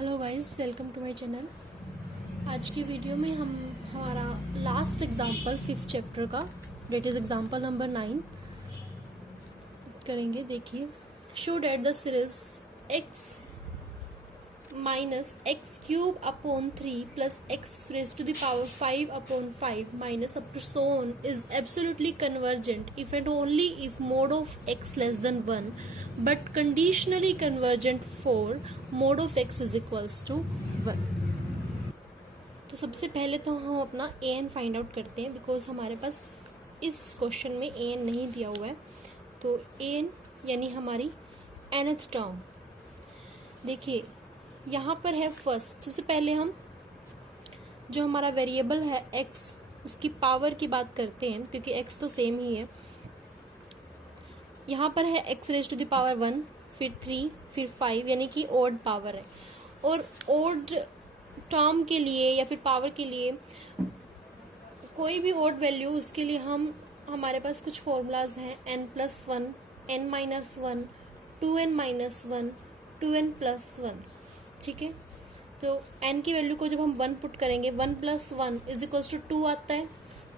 Hello guys, welcome to my channel. आज की video में हम हमारा लास्ट एग्जांपल 5th चैप्टर का डेट इज एग्जांपल नंबर 9 करेंगे। देखिए, show that the series x minus x cube upon 3 plus x raise to the power 5 upon 5 minus up to so on is absolutely convergent if and only if mod of x less than 1 but conditionally convergent for mod of x is equals to 1। तो सबसे पहले तो हम अपना an find out करते हैं, because हमारे पास इस क्वेश्चन में an नहीं दिया हुआ है। तो an यानी हमारी nth टर्म, देखिए यहाँ पर है फर्स्ट। सबसे पहले हम जो हमारा वेरिएबल है x, उसकी पावर की बात करते हैं, क्योंकि x तो सेम ही है। यहाँ पर है x raise to the power 1, फिर 3, फिर 5, यानी कि ओड पावर है। और ओड टर्म के लिए या फिर पावर के लिए कोई भी ओड वैल्यू, उसके लिए हमारे पास कुछ फॉर्मूलाज हैं। n+1, n-1, 2n-1, 2n+1, ठीक है। तो n की वैल्यू को जब हम 1 पुट करेंगे, 1+1 इज इक्वल्स टू 2 आता है,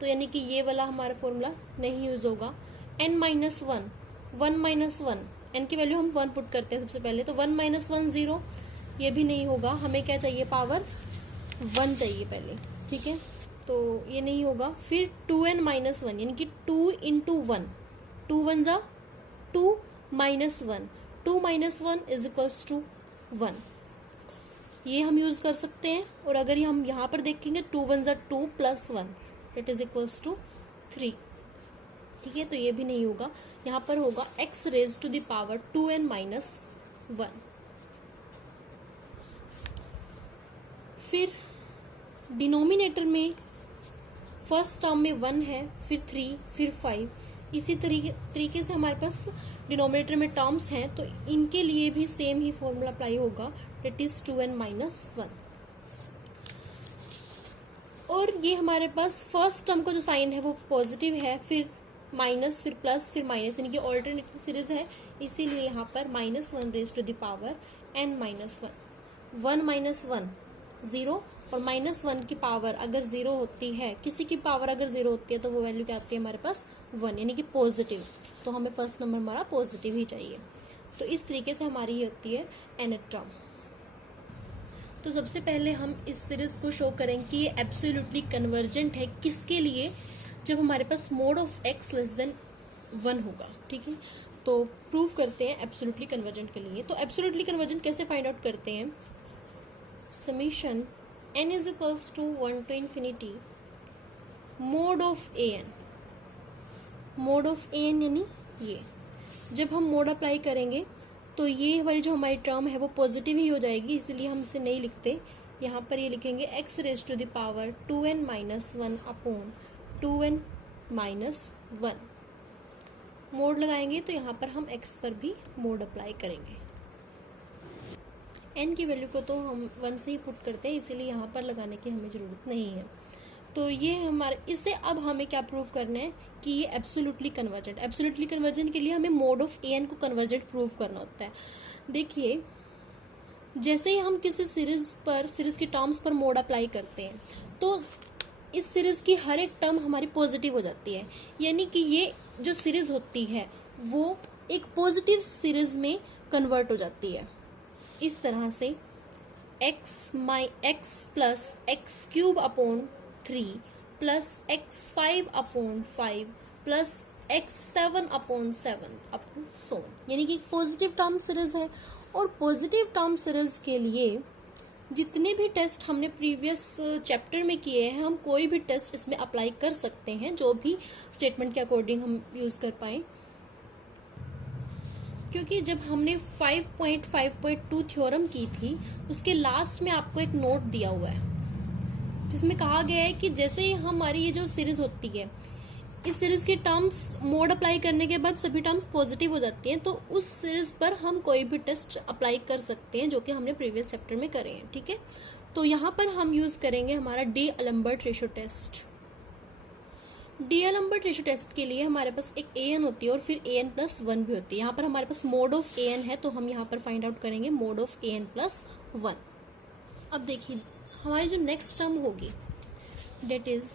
तो यानी कि ये वाला हमारा फॉर्मूला नहीं यूज होगा। n-1, 1-1, n की वैल्यू हम 1 पुट करते हैं सबसे पहले, तो 1-1 0, ये भी नहीं होगा। हमें क्या चाहिए, पावर 1 चाहिए पहले, ठीक है। तो ये नहीं होगा। फिर 2n-1 यानी कि 2 इंटू 1, 2 1 जा 2 -1, 2 -1 इज इक्वल्स टू 1, ये हम यूज कर सकते हैं। और अगर हम यहाँ पर देखेंगे 2 1 जा 2 plus 1 it is equals to 3, ठीक है। तो ये भी नहीं होगा। यहाँ पर होगा x raise to the power 2n-1। फिर डिनोमिनेटर में फर्स्ट टर्म में 1 है, फिर 3, फिर 5। इसी तरीके से हमारे पास डिनोमिनेटर में टर्म्स हैं, तो इनके लिए भी सेम ही फॉर्मूला अप्लाई होगा, दैट इज 2n-1। और ये हमारे पास फर्स्ट टर्म का जो साइन है वो पॉजिटिव है, फिर माइनस, फिर प्लस, फिर माइनस, यानी कि ऑल्टरनेटिव सीरीज है। इसीलिए यहाँ पर -1 raise to the power n-1, 1 - 1 0, और -1 की पावर अगर 0 होती है, किसी की पावर अगर 0 होती है, तो वो वैल्यू क्या आती है हमारे पास 1, यानी कि पॉजिटिव। तो हमें फर्स्ट नंबर हमारा पॉजिटिव ही चाहिए। तो इस तरीके से हमारी ये होती है nth टर्म। तो सबसे पहले हम इस सीरीज को शो करें कि ये एब्सोल्युटली कन्वर्जेंट है, किसके लिए, जब हमारे पास mod of x less than 1 होगा, ठीक है। तो प्रूव करते हैं एब्सोल्युटली कन्वर्जेंट के लिए। तो एब्सोल्युटली कन्वर्जेंट कैसे फाइंड आउट करते हैं, summation n is equals to 1 to infinity mod of an। Mod of an यानी ये, जब हम मोड अप्लाई करेंगे तो ये वाली जो हमारी टर्म है वो पॉजिटिव ही हो जाएगी, इसीलिए हम इसे नहीं लिखते। यहाँ पर ये लिखेंगे x raise to the power 2n-1 upon 2n-1। Mod लगाएंगे तो यहाँ पर हम x पर भी मोड अप्लाई करेंगे। n की वैल्यू को तो हम 1 से ही पुट करते हैं, इसीलिए यहाँ पर लगाने की हमें ज़रूरत नहीं है। तो ये हमारे, इससे अब हमें क्या प्रूव करना है कि ये एब्सोल्युटली कन्वर्जेंट। एब्सोल्युटली कन्वर्जेंट के लिए हमें मोड ऑफ an को कन्वर्जेंट प्रूव करना होता है। देखिए, जैसे ही हम किसी सीरीज की टर्म्स पर मोड अप्लाई करते हैं, तो इस सीरीज की हर एक टर्म हमारी पॉजिटिव हो जाती है, यानी कि ये जो सीरीज होती है वो एक पॉजिटिव सीरीज में कन्वर्ट हो जाती है। इस तरह से x plus x cube upon 3 plus x5 upon 5 plus x7 upon 7 upon so, यानी कि पॉजिटिव टर्म सीरीज है। और पॉजिटिव टर्म सीरीज के लिए जितने भी टेस्ट हमने प्रीवियस चैप्टर में किए हैं, हम कोई भी टेस्ट इसमें अप्लाई कर सकते हैं, जो भी स्टेटमेंट के अकॉर्डिंग हम यूज कर पाए। क्योंकि जब हमने 5.5.2 थ्योरम की थी, उसके लास्ट में आपको एक नोट दिया हुआ है जिसमें कहा गया है कि जैसे ही हमारी ये जो सीरीज होती है, इस सीरीज की टर्म्स मोड अप्लाई करने के बाद सभी टर्म्स पॉजिटिव हो जाती हैं, तो उस सीरीज पर हम कोई भी टेस्ट अप्लाई कर सकते हैं, जो कि हमने प्रीवियस चैप्टर में करे हैं, ठीक है। तो यहाँ पर हम यूज करेंगे हमारा D'Alembert ratio test. D'Alembert ratio test के लिए हमारे पास एक an होती है और फिर an+1 भी होती है। यहाँ पर हमारे पास मोड ऑफ an है, तो हम यहाँ पर फाइंड आउट करेंगे मोड ऑफ an+1। अब देखिए हमारी जो नेक्स्ट टर्म होगी that is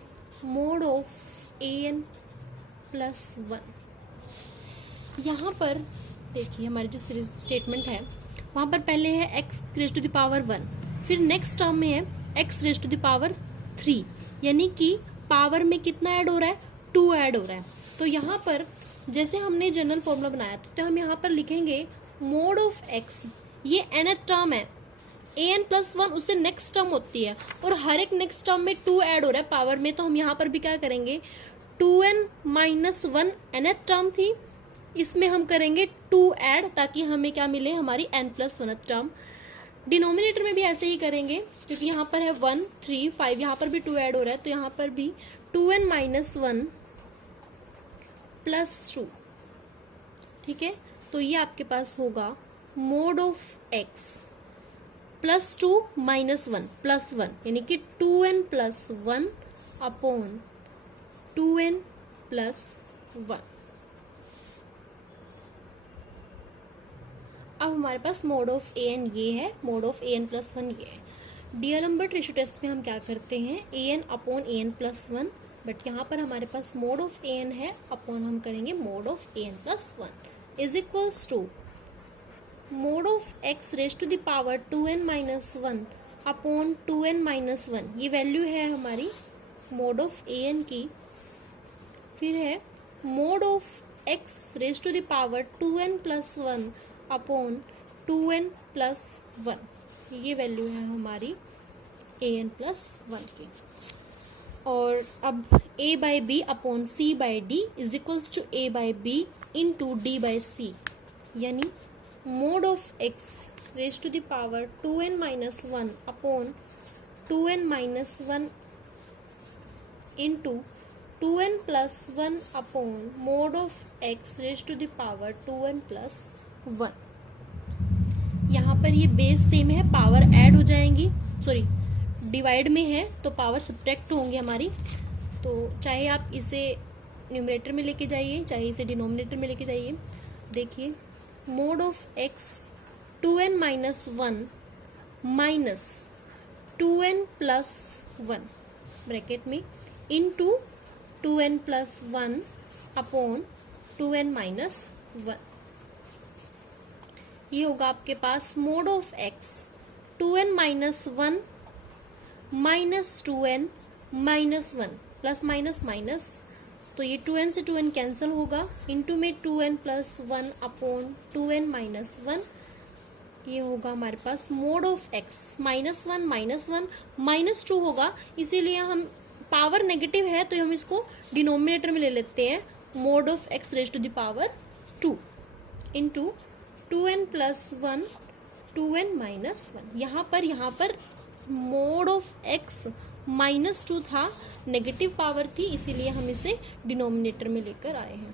mod of a n plus one. यहाँ पर देखिए हमारी जो सीरीज स्टेटमेंट है वहाँ पर पहले है x raise to the power one, फिर नेक्स्ट टर्म में है x raise to the power three, यानी कि पावर में कितना ऐड हो रहा है, टू ऐड हो रहा है। तो यहाँ पर जैसे हमने जनरल फॉर्मूला बनाया तो हम यहाँ पर लिखेंगे मोड ऑफ एक्स, ये nth टर्म है, ए एन प्लस वन उससे नेक्स्ट टर्म होती है और हर एक नेक्स्ट टर्म में टू ऐड हो रहा है पावर में, तो हम यहाँ पर भी क्या करेंगे 2n minus one nth term थी, इसमें हम करेंगे 2 ऐड ताकि हमें क्या मिले, हमारी n plus one term. Denominator में भी ऐसे ही करेंगे क्योंकि यहाँ पर है 1 3 5, यहाँ पर भी 2 ऐड हो रहा है तो यहाँ पर भी 2n minus one plus two. ठीक है, तो ये आपके पास होगा mod of x plus two minus one plus one, यानी कि 2n plus one upon 2n plus one. अब हमारे पास मोड ऑफ ए एन ये है, mod of a n plus one ये है। डीएलम्बर्ट रेशियो टेस्ट में हम क्या करते हैं a n upon a n plus one, but यहाँ पर हमारे पास मोड ऑफ ए एन है अपॉन हम करेंगे mod of a n plus one is equals to mod of x raise to the power 2n minus one upon 2n minus one, ये value है हमारी मोड ऑफ ए एन की। फिर है mod of x raise to the power 2n plus one upon 2n plus one, ये value है हमारी ए n plus one की। और अब a by b upon c by d is equals to a by b into d by c, यानी mod of x raise to the power 2n minus one upon 2n minus one into 2n plus one upon mod of x raise to the power 2n plus one. यहाँ पर ये base same है, power add हो जाएंगी, sorry divide में है तो power subtract होंगे हमारी। तो चाहे आप इसे न्यूमरेटर में लेके जाइए चाहे इसे डिनोमिनेटर में लेके जाइए। देखिए mod of x 2n minus one minus 2n plus one bracket में into 2n plus one upon 2n minus one, ये होगा आपके पास mod of x 2n minus one minus 2n minus one plus minus minus, तो ये 2n से 2n cancel होगा, into में 2n plus one upon 2n minus one, ये होगा हमारे पास mod of x minus one minus two होगा, इसीलिए हम पावर नेगेटिव है तो हम इसको डिनोमिनेटर में ले लेते हैं, mod of x raise to the power two into 2n plus one 2n minus one. यहाँ पर mod of x minus two था, नेगेटिव पावर थी, इसीलिए हम इसे डिनोमिनेटर में लेकर आए हैं।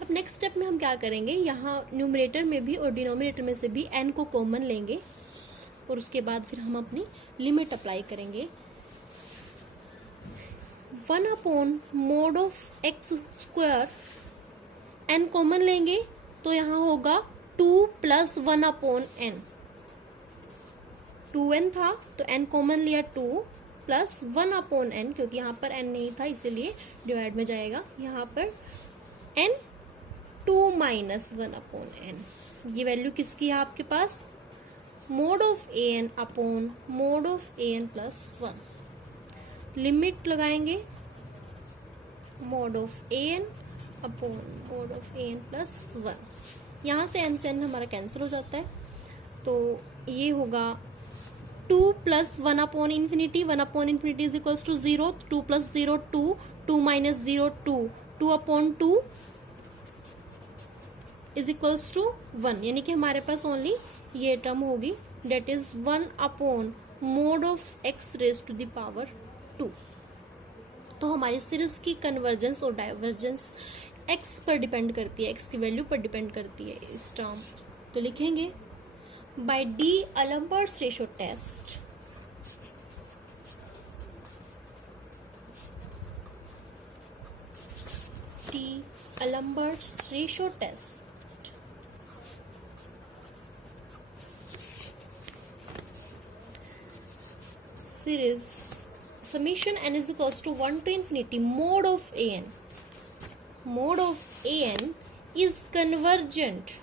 अब नेक्स्ट स्टेप में हम क्या करेंगे, यहाँ न्यूमरेटर में भी और डिनोमिनेटर में से भी n को कॉमन लेंगे और उसके बाद फिर हम अपनी लिमिट अप्लाई करेंगे। 1 upon mod of x square n common लेंगे तो यहाँ होगा 2 प्लस 1 अपॉन n, 2n था तो n कॉमन लिया 2 प्लस 1 अपॉन n, क्योंकि यहाँ पर n नहीं था इसीलिए डिवाइड में जाएगा, यहाँ पर n 2 माइनस 1 अपॉन n, ये वैल्यू किसकी है आपके पास, mod of a n upon mod of a n plus one. Limit लगाएंगे mod of a n upon mod of a n plus one, यहाँ से n हमारा कैंसिल हो जाता है, तो ये होगा 2 plus 1 upon infinity, 1 upon infinity is equals to 0, 2 plus 0 2, 2 minus 0 2, 2 upon 2 is equals to 1, यानी कि हमारे पास ओनली ये टर्म होगी, that is 1 upon mod of x raise to the power 2। तो हमारी सीरीज की कन्वर्जेंस और डाइवर्जेंस एक्स पर डिपेंड करती है, एक्स की वैल्यू पर डिपेंड करती है इस टर्म। तो लिखेंगे by D'Alembert's ratio test D'Alembert's ratio test series summation n is equals to 1 to infinity mod of an. Mod of an is convergent.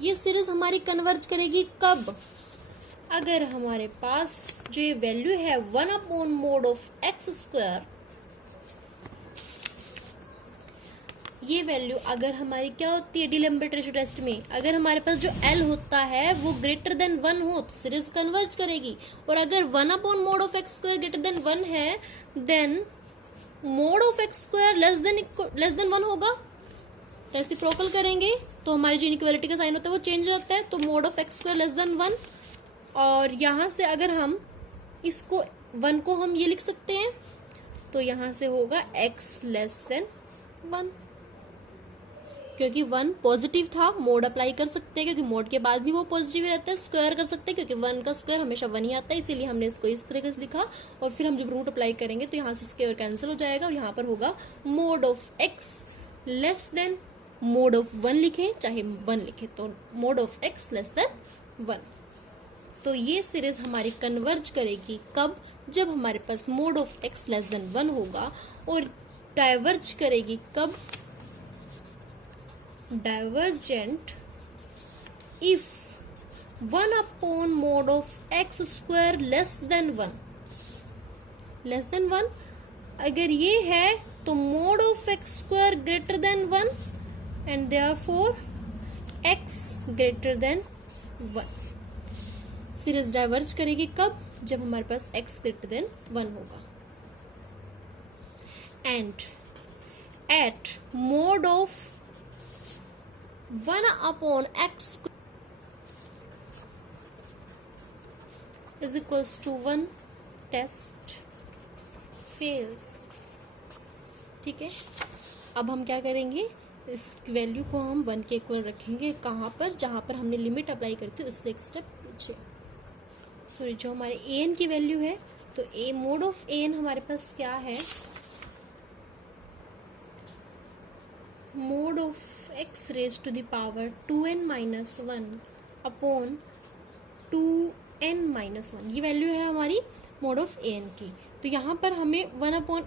ये सीरीज हमारी कन्वर्ज करेगी कब? अगर हमारे पास जो ये वैल्यू है 1 upon mod of x square, ये वैल्यू अगर हमारी क्या होती है डिलेम्बर्ट रेशियो टेस्ट में, अगर हमारे पास जो L होता है वो ग्रेटर देन 1 हो तो सीरीज कन्वर्ज करेगी. और अगर 1 upon mod of x square greater than 1 है then mod of x square less than 1 होगा. रेसिप्रोकल करेंगे तो हमारी जो इनइक्वालिटी का साइन होता है वो चेंज हो जाता है, तो mod of x square less than 1. और यहाँ से अगर हम इसको 1 को हम ये लिख सकते हैं तो यहाँ से होगा x लेस देन 1, क्योंकि 1 पॉजिटिव था. मोड अप्लाई कर सकते हैं क्योंकि मोड के बाद भी वो पॉजिटिव रहता है. स्क्वायर कर सकते हैं क्योंकि 1 का स्क्वायर हमेशा 1 ही आता है, इसीलिए हमने इसको इस तरीके से लिखा. और फिर हम जब रूट अप्लाई करेंगे तो यहाँ से स्क्वायर कैंसिल हो जाएगा और यहाँ पर होगा mod of x less then mod of 1 लिखे चाहे 1 लिखे तो mod of x less than 1. तो ये सीरीज हमारी कन्वर्ज करेगी कब? जब हमारे पास mod of x less than 1 होगा. और डाइवर्ज करेगी कब? Divergent if 1 upon mod of x square less than 1. Less than 1 अगर ये है तो mod of x square greater than 1 and therefore x greater than 1. Series diverge करेगी कब? जब हमारे पास x ग्रेटर देन 1 होगा. And at mod of 1 upon x is equals to 1 test fails. ठीक है, अब हम क्या करेंगे, इस वैल्यू को हम 1 के इक्वल रखेंगे. कहाँ पर? जहाँ पर हमने लिमिट अप्लाई करी थी उससे एक स्टेप पीछे. सॉरी, जो हमारे an की वैल्यू है तो a मोड ऑफ an हमारे पास क्या है? Mod of x raise to the power 2n minus 1 upon 2n minus 1. ये वैल्यू है हमारी मोड ऑफ an की. तो यहाँ पर हमें 1 upon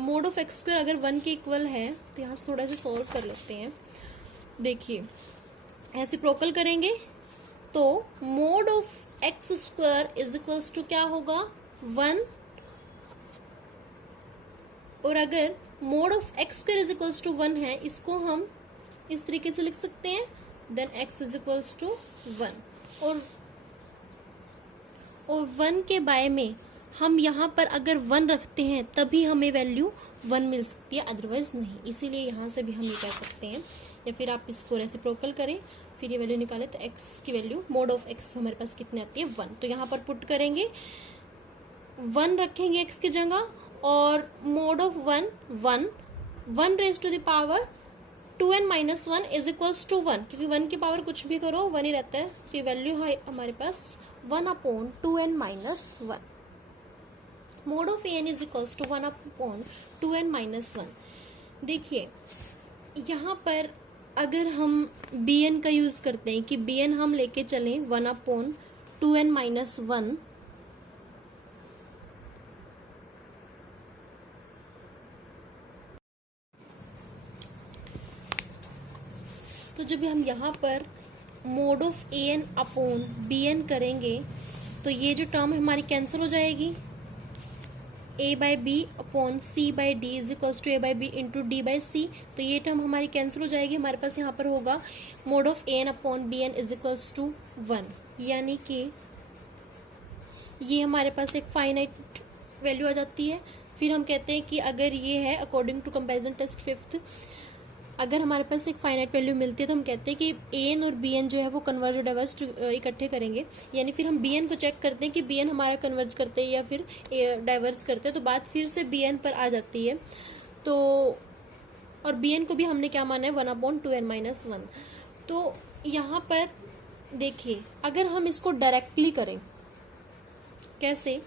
mod of x square अगर 1 के इक्वल है तो यहाँ से थोड़ा सा सॉल्व कर लेते हैं. देखिए, रेसिप्रोकल करेंगे तो mod of x square is equals to क्या होगा? 1. और अगर mod of x square is equals to 1 है, इसको हम इस तरीके से लिख सकते हैं, then x is equals to 1. और 1 के बाय में हम यहाँ पर अगर 1 रखते हैं तभी हमें वैल्यू 1 मिल सकती है, अदरवाइज नहीं. इसीलिए यहाँ से भी हम ये कह सकते हैं. या फिर आप इसको रेसिप्रोकल करें फिर ये वैल्यू निकालें तो x की वैल्यू मोड ऑफ x हमारे पास कितनी आती है? 1. तो यहाँ पर पुट करेंगे 1 रखेंगे x की जगह और mod of 1 raise to the power 2n minus 1 is equals to 1, क्योंकि 1 की पावर कुछ भी करो 1 ही रहता है. तो ये वैल्यू है हमारे पास 1 upon 2n minus 1. Mod of an is equals to 1 upon 2n minus 1. देखिए, यहाँ पर अगर हम bn का यूज करते हैं कि bn हम लेके चलें 1 अपॉन 2n माइनस 1, तो जब हम यहाँ पर mod of an upon bn करेंगे तो ये जो टर्म हमारी कैंसिल हो जाएगी. a by b upon c by d is equals to a by b into d by c. तो ये टर्म हमारी कैंसिल हो जाएगी. हमारे पास यहाँ पर होगा mod of an upon bn is equals to 1, यानी कि ये हमारे पास एक फाइनाइट वैल्यू आ जाती है. फिर हम कहते हैं कि अगर ये है according to comparison test 5th, अगर हमारे पास एक फाइनाइट वैल्यू मिलती है तो हम कहते हैं कि an और bn जो है वो कन्वर्ज और डाइवर्ज इकट्ठे करेंगे. यानी फिर हम bn को चेक करते हैं कि bn हमारा कन्वर्ज करते हैं या फिर डाइवर्ज करते हैं, तो बात फिर से bn पर आ जाती है. तो और bn को भी हमने क्या माना है? 1 अपॉन 2n माइनस 1. तो यहाँ पर देखिए, अगर हम इसको डायरेक्टली करें, कैसे?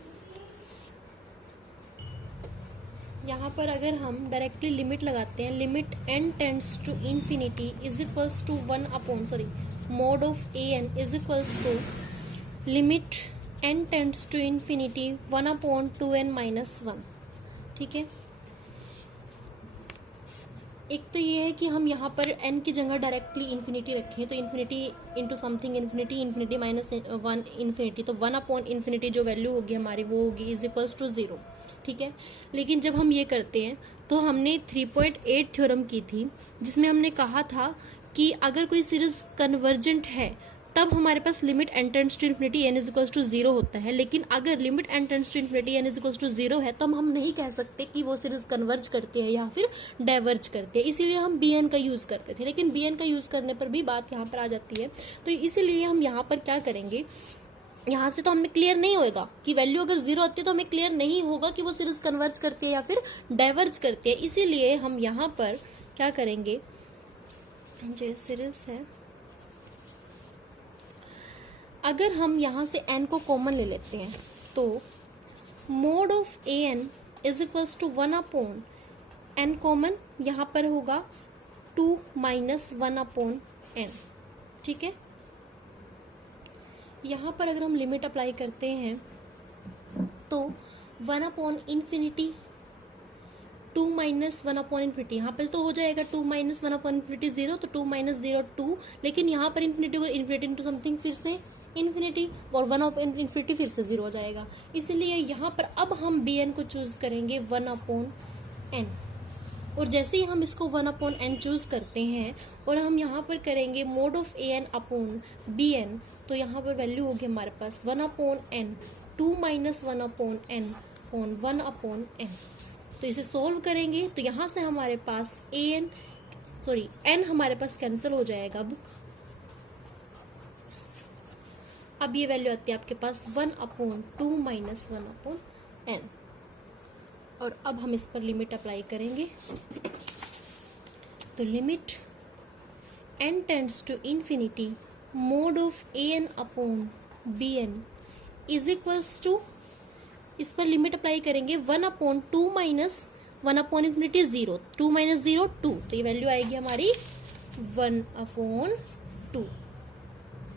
यहाँ पर अगर हम डायरेक्टली लिमिट लगाते हैं, limit n tends to infinity is equals to 1 upon mod of an is equals to limit n tends to infinity 1/2n-1। ठीक है, एक तो ये है कि हम यहाँ पर n की जगह डायरेक्टली इन्फिनिटी रखें, तो infinity into something infinity, infinity -1 infinity, तो 1/इन्फिनिटी जो वैल्यू होगी हमारी वो होगी = 0। ठीक है, लेकिन जब हम ये करते हैं तो हमने 3.8 थ्योरम की थी जिसमें हमने कहा था कि अगर कोई सीरीज कन्वर्जेंट है तब हमारे पास limit n tends to infinity n = 0 होता है, लेकिन अगर limit n tends to infinity n = 0 है तो हम नहीं कह सकते कि वो सीरीज कन्वर्ज करती है या फिर डाइवर्ज करती है, इसीलिए हम bn का यूज करते थे। लेकिन bn का यूज करने पर भी बात यहाँ पर आ जाती है, तो इसीलिए हम यहाँ पर क्या करेंगे, यहाँ से तो हमें क्लियर नहीं होगा कि वैल्यू अगर 0 आती है तो हमें क्लियर नहीं होगा कि वो सीरीज कन्वर्ज करती है या फिर डाइवर्ज करती है, इसीलिए हम यहाँ पर क्या करेंगे, जो सीरीज है अगर हम यहाँ से n को कॉमन ले लेते हैं तो mod of an = 1/n common यहाँ पर होगा 2 - 1/n। ठीक है, यहाँ पर अगर हम लिमिट अप्लाई करते हैं तो 1/∞ 2 - 1/∞, यहाँ पर तो हो जाएगा 2 - 1/∞ 0, तो 2 - 0 2, लेकिन यहाँ पर इन्फिनिटी को इन्फिनिटी इंटू समथिंग फिर से इन्फिनिटी और 1/∞ फिर से 0 हो जाएगा, इसलिए यहाँ पर अब हम bn को चूज करेंगे 1/n, और जैसे ही हम इसको 1/n चूज करते हैं और हम यहाँ पर करेंगे mod of an upon bn, तो यहाँ पर वैल्यू होगी हमारे पास 1/n 2 - 1/n अपॉन 1/n। तो इसे सोल्व करेंगे तो यहाँ से हमारे पास n हमारे पास कैंसिल हो जाएगा। अब ये वैल्यू आती है आपके पास 1/2 - 1/n, और अब हम इस पर लिमिट अप्लाई करेंगे, तो limit n tends to infinity mod of an upon bn = इस पर लिमिट अप्लाई करेंगे 1/2 - 1/∞ 0, 2 - 0 2, तो ये वैल्यू आएगी हमारी 1/2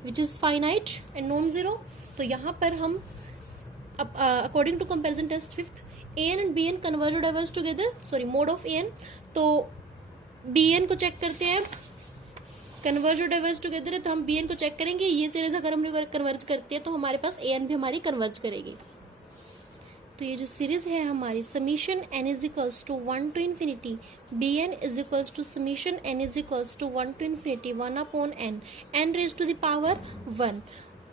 which is finite and non zero. तो यहाँ पर हम according to comparison test 5th an and bn converge और diverge together, sorry mod of an, तो bn को चेक करते हैं, कन्वर्ज और डाइवर्ज टुगेदर है तो हम bn को चेक करेंगे, ये सीरीज अगर हम कन्वर्ज करती है तो हमारे पास an भी हमारी कन्वर्ज करेगी। तो ये जो सीरीज है हमारी summation n = 1 to infinity bn = summation n = 1 to infinity 1/n n raised to the power 1,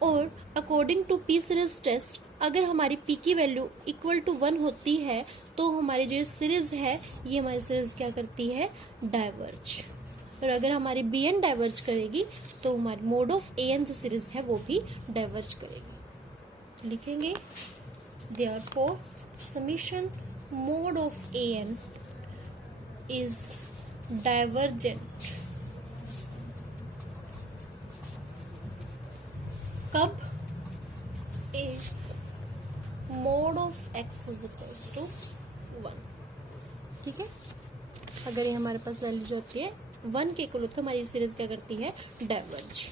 और according to p series test अगर हमारी p की वैल्यू इक्वल टू 1 होती है तो हमारी जो सीरीज है ये हमारी सीरीज क्या करती है, डाइवर्ज, और अगर हमारी bn डाइवर्ज करेगी तो हमारी मोड ऑफ an जो सीरीज है वो भी डाइवर्ज करेगी। लिखेंगे therefore summation mode of an is divergent कब, if mode of x = 1। ठीक है, अगर ये हमारे पास वैल्यू जो होती है 1 के इक्वल तो हमारी सीरीज क्या करती है, डाइवर्ज।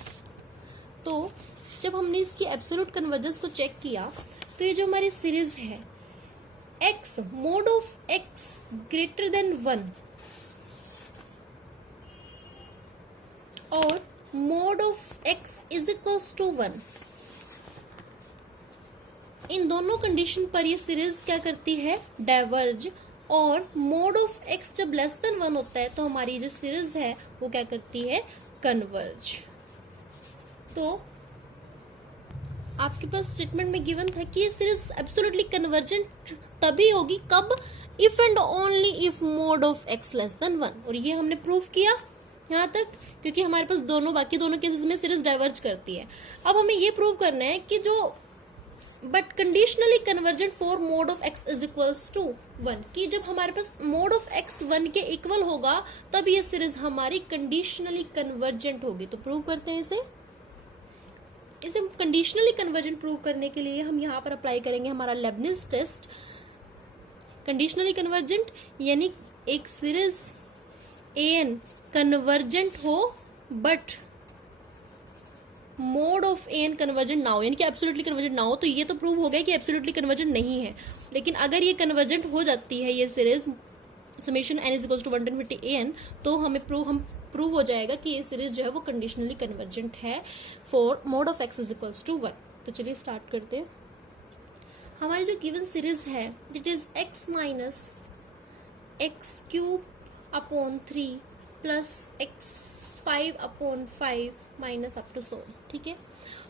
तो जब हमने इसकी एब्सोल्यूट कन्वर्जेंस को चेक किया तो ये जो हमारी सीरीज है x mode of x greater than 1 और मोड ऑफ x = 1, इन दोनों कंडीशन पर ये सीरीज क्या करती है, डाइवर्ज, और मोड ऑफ x जब लेस देन 1 होता है तो हमारी जो सीरीज है वो क्या करती है, कन्वर्ज। तो आपके पास स्टेटमेंट में गिवन था कि ये सीरीज एब्सोल्युटली कन्वर्जेंट तभी होगी कब, if and only if mod of x less than 1, और ये हमने प्रूव किया यहाँ तक, क्योंकि हमारे पास बाकी दोनों केसेस में सीरीज डाइवर्ज करती है। अब हमें ये प्रूव करना है कि जो but conditionally convergent for mod of x = 1, कि जब हमारे पास मोड ऑफ x 1 के इक्वल होगा तब ये सीरीज हमारी कंडीशनली कन्वर्जेंट होगी। तो प्रूव करते हैं इसे कंडीशनली कन्वर्जेंट प्रूव करने के लिए हम यहाँ पर अप्लाई करेंगे हमारा लेबनिज टेस्ट। कंडीशनली कन्वर्जेंट यानी एक सीरीज an कन्वर्जेंट हो but mod of n convergent ना हो, यानी कि एब्सोल्युटली कन्वर्जेंट ना हो, तो ये तो प्रूव हो गया कि एब्सोल्युटली कन्वर्जेंट नहीं है। लेकिन अगर ये कन्वर्जेंट हो जाती है ये series summation n is equal to 1 to infinity an, तो हमें प्रूव हो जाएगा कि ये सीरीज जो है वो कंडीशनली कन्वर्जेंट है for mod of x is equals to 1। तो चलिए स्टार्ट करते हैं। हमारी जो गिवन सीरीज है it is x minus x cube upon 3 plus x5 upon 5 minus up to 100, ठीक है।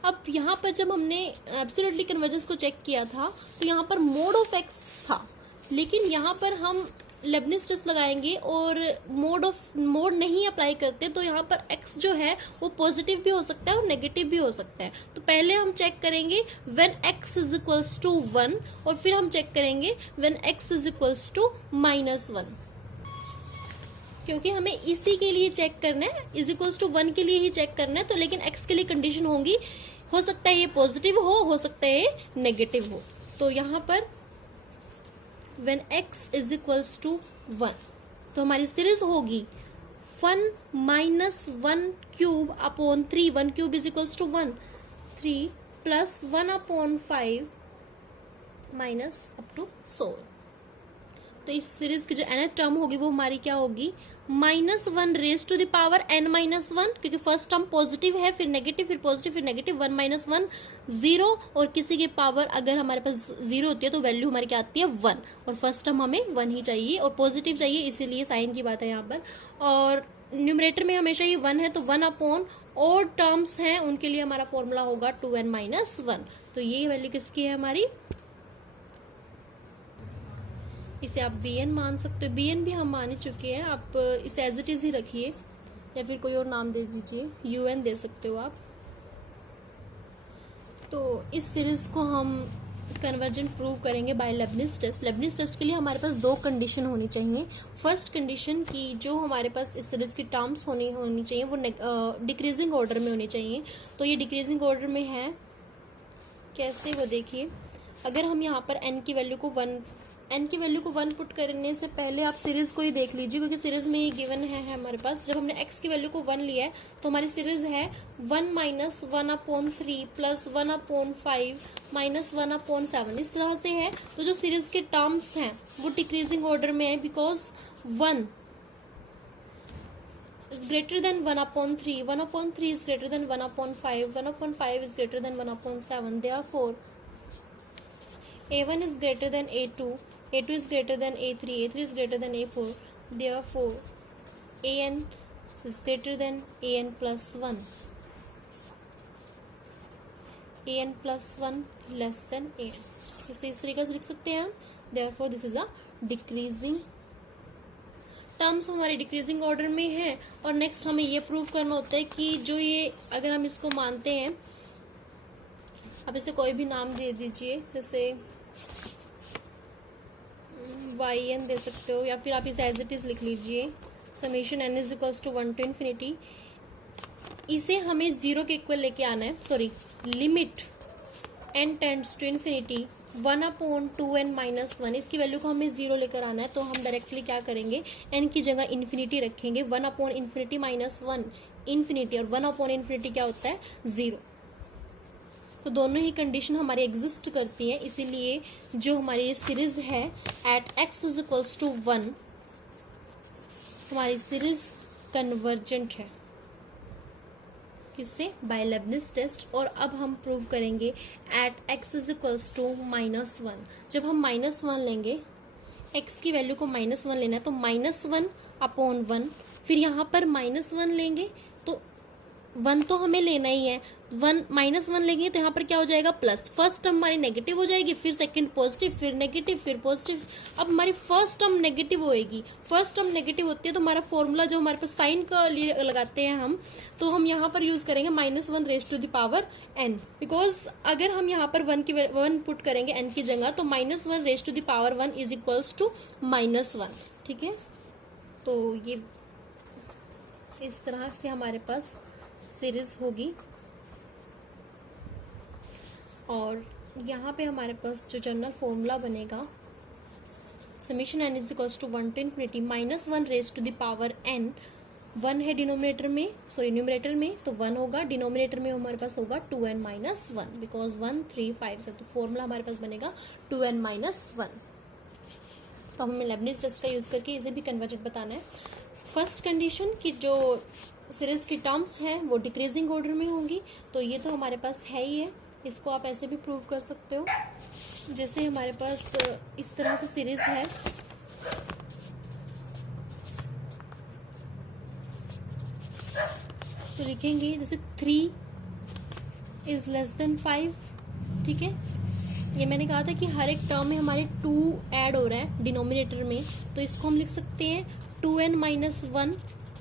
अब यहाँ पर जब हमने एब्सोल्युटली कन्वर्जेंस को चेक किया था तो यहाँ पर मोड ऑफ x था, लेकिन यहाँ पर हम लेबनिज टेस्ट लगाएंगे और मोड नहीं अप्लाई करते, तो यहाँ पर x जो है वो पॉजिटिव भी हो सकता है और नेगेटिव भी हो सकता है। तो पहले हम चेक करेंगे when x is equals to 1 और फिर हम चेक करेंगे when x is equals to -1, क्योंकि हमें इसी के लिए चेक करना है, इज इक्वल्स टू 1 के लिए ही चेक करना है। तो लेकिन x के लिए कंडीशन होंगी, हो सकता है ये पॉजिटिव हो सकता है ये नेगेटिव हो। तो यहाँ पर when x is equals to 1, तो हमारी सीरीज होगी 1 minus 1 cube upon 3, 1 cube is equals to 1, 3 plus 1 upon 5 minus up to 100। तो इस सीरीज की जो nth टर्म होगी वो हमारी क्या होगी, -1 raise to the power n-1, क्योंकि फर्स्ट टर्म पॉजिटिव है, फिर नेगेटिव, फिर पॉजिटिव, फिर नेगेटिव, 1 - 1 0, और किसी की पावर अगर हमारे पास 0 होती है तो वैल्यू हमारी क्या आती है 1, और फर्स्ट टर्म हमें 1 ही चाहिए और पॉजिटिव चाहिए, इसीलिए साइन की बात है यहाँ पर। और न्यूमरेटर में हमेशा ये 1 है, तो 1 अपॉन ऑड टर्म्स हैं उनके लिए हमारा फॉर्मूला होगा 2n - 1। तो ये वैल्यू किसकी है हमारी, इसे आप bn मान सकते हो, bn भी हम मान ही चुके हैं, आप इसे एज इट इज ही रखिए या फिर कोई और नाम दे दीजिए, un दे सकते हो आप। तो इस सीरीज को हम कन्वर्जेंट प्रूव करेंगे by Leibniz test. Leibniz test के लिए हमारे पास 2 कंडीशन होनी चाहिए। फर्स्ट कंडीशन की जो हमारे पास इस सीरीज की टर्म्स होनी चाहिए वो डिक्रीजिंग ऑर्डर में होनी चाहिए। तो ये डिक्रीजिंग ऑर्डर में है, कैसे वो देखिए। अगर हम यहाँ पर n की वैल्यू को 1 पुट करने से पहले आप सीरीज को ही देख लीजिए, क्योंकि सीरीज में ये गिवन है हमारे पास। जब हमने x की वैल्यू को 1 लिया है तो हमारी सीरीज है 1 minus 1 upon 3 plus 1 upon 5 minus 1 upon 7, इस तरह से है। तो जो सीरीज के टर्म्स हैं वो डिक्रीजिंग ऑर्डर में है, because 1 is greater than 1 upon 3, 1 upon 3 is greater than 1 upon 5, 1 upon 5 is greater than 1 upon 7, therefore A1 is greater than A2, A2 is greater than A3, A3 is greater than A4, therefore AN is greater than AN plus 1, AN plus 1 less than AN। इसे इस तरीके से लिख सकते हैं हम, therefore this is a decreasing terms हमारे decreasing order में है। और नेक्स्ट हमें ये प्रूव करना होता है कि जो ये अगर हम इसको मानते हैं, आप इसे कोई भी नाम दे दीजिए, जैसे yn दे सकते हो, या फिर आप इसे एज इट इज लिख लीजिए, summation n is equals to 1 to infinity। इसे हमें 0 के इक्वल लेके आना है, sorry, limit n tends to infinity 1 upon 2n - 1, इसकी वैल्यू को हमें 0 लेकर आना है। तो हम डायरेक्टली क्या करेंगे, n की जगह इन्फिनिटी रखेंगे, 1 upon infinity -1 इन्फिनिटी, और 1 upon infinity क्या होता है 0। तो दोनों ही कंडीशन हमारी एग्जिस्ट करती है, इसीलिए जो हमारी सीरीज है at x is equals to 1, हमारी सीरीज कन्वर्जेंट है, किससे, बाय लेबनिज टेस्ट। और अब हम प्रूव करेंगे at x is equals to -1। जब हम -1 लेंगे, x की वैल्यू को -1 लेना है, तो -1 अपॉन 1, फिर यहाँ पर -1 लेंगे तो 1 तो हमें लेना ही है, -1 लेंगे तो यहाँ पर क्या हो जाएगा प्लस, फर्स्ट टर्म हमारी नेगेटिव हो जाएगी, फिर सेकंड पॉजिटिव, फिर नेगेटिव, फिर पॉजिटिव। अब हमारी फर्स्ट टर्म नेगेटिव होएगी, फर्स्ट टर्म नेगेटिव होती है तो हमारा फॉर्मूला जो हमारे पास साइन का लिए लगाते हैं हम, तो हम यहाँ पर यूज करेंगे -1 raise to the power n, because अगर हम यहाँ पर 1 पुट करेंगे n की जगह, तो -1 raise to the power 1 is equals to -1, ठीक है। तो ये इस तरह से हमारे पास सीरीज होगी, और यहाँ पे हमारे पास जो जनरल फॉर्मूला बनेगा, summation n is equals to 1 to infinity -1 raise to the power n 1 है डिनोमिनेटर में, सॉरी न्यूमरेटर में, तो 1 होगा, डिनोमिनेटर में हमारे पास होगा 2n माइनस 1, बिकॉज 1 3 5 7, तो फॉर्मूला हमारे पास बनेगा 2n माइनस 1। तो हमें लेबनिज टेस्ट का यूज़ करके इसे भी कन्वर्जेंट बताना है। फर्स्ट कंडीशन कि जो सीरीज की टर्म्स हैं वो डिक्रीजिंग ऑर्डर में होंगी, तो ये तो हमारे पास है ही है, इसको आप ऐसे भी प्रूव कर सकते हो। जैसे हमारे पास इस तरह से सीरीज है, तो लिखेंगे जैसे 3 इज लेस देन 5, ठीक है। ये मैंने कहा था कि हर एक टर्म में हमारे 2 ऐड हो रहा है डिनोमिनेटर में, तो इसको हम लिख सकते हैं 2n माइनस 1।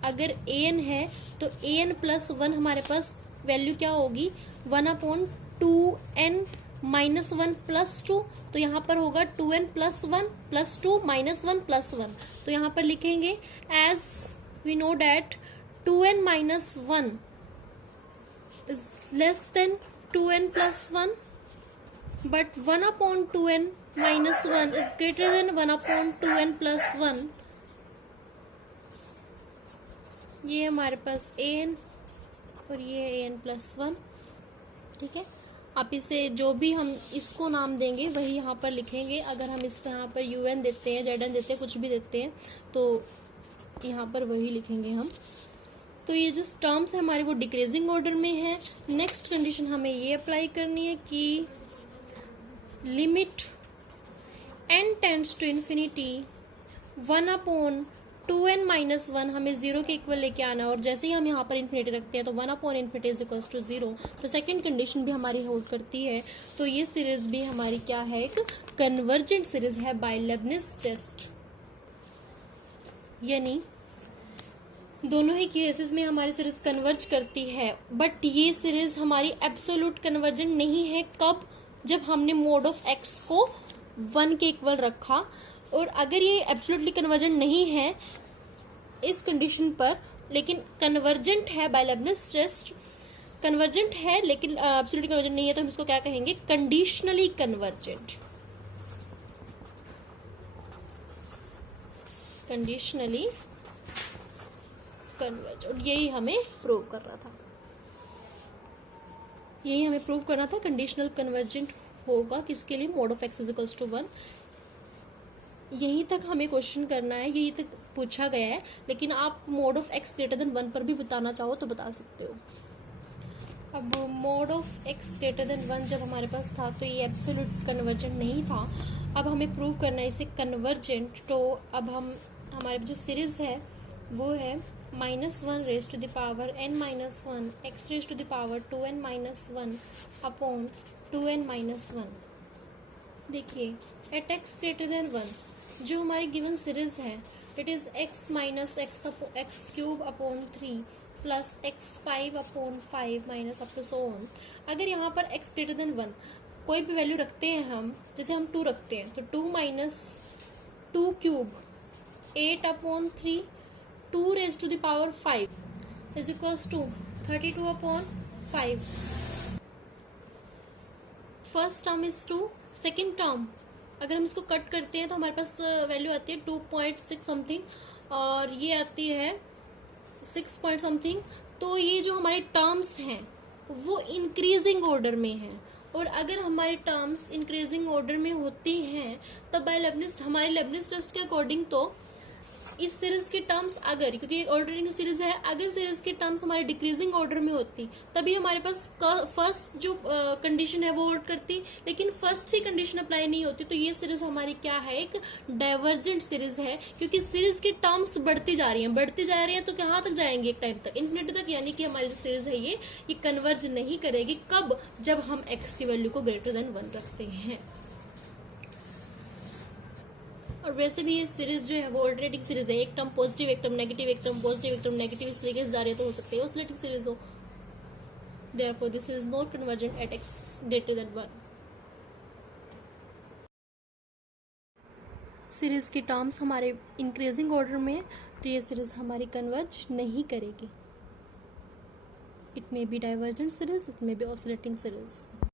अगर an है तो an प्लस 1 हमारे पास वैल्यू क्या होगी, 1/2n माइनस 1 प्लस 2, तो यहाँ पर होगा 2n plus 1 plus 2 minus 1 plus 1। तो यहाँ पर लिखेंगे as we know that 2n minus 1 is less than 2n plus 1, but 1/2n minus 1 is greater than 1/2n plus 1। ये हमारे पास an और ये an plus 1, ठीक है। आप इसे जो भी हम इसको नाम देंगे वही यहाँ पर लिखेंगे। अगर हम इसको यहाँ पर un देते हैं, zn देते हैं, कुछ भी देते हैं, तो यहाँ पर वही लिखेंगे हम। तो ये जो टर्म्स है हमारे वो डिक्रीजिंग ऑर्डर में है। नेक्स्ट कंडीशन हमें ये अप्लाई करनी है कि limit n tends to infinity 1/2n minus 1 हमें 0 के इक्वल लेके आना है, और जैसे ही हम यहाँ पर इन्फिनिटी रखते हैं तो 1/∞ इज इक्वल्स टू 0, तो सेकंड कंडीशन भी हमारी होल्ड करती है। तो ये सीरीज भी हमारी क्या है, एक कन्वर्जेंट सीरीज है बाय लेबनिज टेस्ट, यानी दोनों ही केसेस में हमारी सीरीज कन्वर्ज करती है। बट ये सीरीज हमारी एब्सोल्यूट कन्वर्जेंट नहीं है। कब, जब हमने मोड ऑफ एक्स को 1 के इक्वल रखा। और अगर ये एब्सोल्युटली कन्वर्जेंट नहीं है इस कंडीशन पर, लेकिन कन्वर्जेंट है बाय लेबनिज टेस्ट, कन्वर्जेंट है लेकिन एब्सोल्युटली कन्वर्जेंट नहीं है, तो हम इसको क्या कहेंगे, कंडीशनली कन्वर्जेंट। कंडीशनली कन्वर्ज, और यही हमें प्रूव कर रहा था, यही हमें प्रूव करना था। कंडीशनल कन्वर्जेंट होगा किसके लिए, mod of x is equals to 1। यहीं तक हमें क्वेश्चन करना है, यहीं तक पूछा गया है, लेकिन आप mode of x greater than 1 पर भी बताना चाहो तो बता सकते हो। अब mode of x greater than 1 जब हमारे पास था तो ये एब्सोल्यूट कन्वर्जेंट नहीं था। अब हमें प्रूव करना है इसे कन्वर्जेंट। तो अब हम, हमारे जो सीरीज है वो है -1 raise to the power n minus 1 x raise to the power 2n minus 1 upon 2n minus 1। देखिए एट x ग्रेटर देन 1 जो हमारी गिवन सीरीज है it is x minus x cube upon 3 plus x5 upon 5 minus up to so on. अगर यहाँ पर x greater than 1 कोई भी value रखते हैं हम, जैसे हम 2 रखते हैं, तो 2 माइनस 2 क्यूब 8 अपॉन 3 2 raise to the power 5 is equals to 32 upon 5। First term is 2, second term अगर हम इसको कट करते हैं तो हमारे पास वैल्यू आती है 2.6 समथिंग, और ये आती है 6 पॉइंट समथिंग। तो ये जो हमारे टर्म्स हैं वो इंक्रीजिंग ऑर्डर में हैं, और अगर हमारे टर्म्स इंक्रीजिंग ऑर्डर में होती हैं तब बाय लेबनिज, हमारे लेबनिज टेस्ट के अकॉर्डिंग तो इस सीरीज के टर्म्स, अगर, क्योंकि एक ऑल्टरनेटिव सीरीज है, अगर सीरीज के टर्म्स हमारे डिक्रीजिंग ऑर्डर में होती तभी हमारे पास फर्स्ट जो कंडीशन है वो होल्ड करती, लेकिन फर्स्ट ही कंडीशन अप्लाई नहीं होती। तो ये सीरीज हमारी क्या है, एक डाइवर्जेंट सीरीज है, क्योंकि सीरीज के टर्म्स बढ़ती जा रही हैं, तो कहाँ तक जाएंगे, एक टाइम तक, इन्फिनिटी तक। यानी कि हमारी जो सीरीज है ये कन्वर्ज नहीं करेगी। कब, जब हम एक्स की वैल्यू को ग्रेटर देन 1 रखते हैं। और वैसे भी ये सीरीज जो है वो ऑल्टरनेटिंग सीरीज है, एक टर्म पॉजिटिव एक टर्म नेगेटिव, एक टर्म पॉजिटिव एक टर्म नेगेटिव, इस तरीके से जा रही है, तो हो सकती है ऑसिलेटिंग सीरीज हो। Therefore this is not convergent at x greater than 1। Series की टर्म्स हमारे इंक्रीजिंग ऑर्डर में, तो ये सीरीज हमारी कन्वर्ज नहीं करेगी। It may be divergent series, it may be oscillating series.